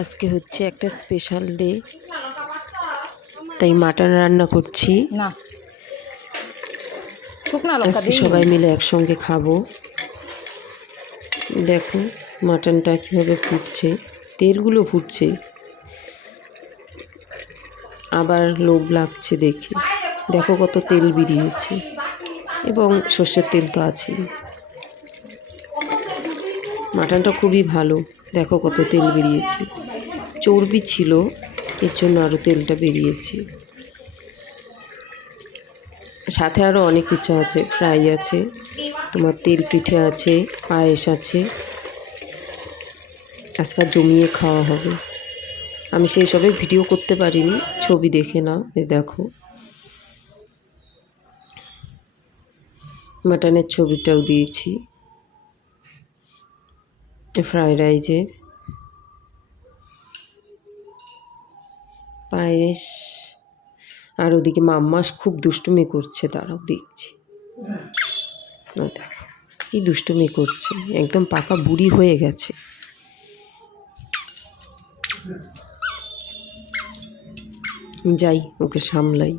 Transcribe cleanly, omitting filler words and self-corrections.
আজকে হচ্ছে একটা স্পেশাল ডে, তাই মাটন রান্না করছি। না শুকনা লঙ্কা আজকে দিই সবাই মিলে একসঙ্গে খাবো। দেখো মাটনটা কীভাবে ফুটছে, তেলগুলো ফুটছে, আবার লোভ লাগছে দেখে। দেখো কত তেল বেরিয়েছে, এবং সর্ষের তেল তো আছেই। মাটনটা খুবই ভালো, দেখো কত তেল বেরিয়েছে। চর্বি ছিল, এর জন্য আরও তেলটা বেরিয়েছে। সাথে আরও অনেক কিছু আছে, ফ্রাই আছে, তোমার তেল পিঠে আছে, পায়েস আছে। আজকাল জমিয়ে খাওয়া হবে। আমি সেই সবে ভিডিও করতে পারিনি, ছবি দেখে নাও। এই দেখো মাটনের ছবিটাও দিয়েছি, ফ্রাইড রাইসের, পায়েস। আর ওদিকে মাম্মাস খুব দুষ্টুমি করছে, তারাও দেখছি। দেখো কি দুষ্টুমি করছে, একদম পাকা বুড়ি হয়ে গেছে। যাই ওকে সামলাই।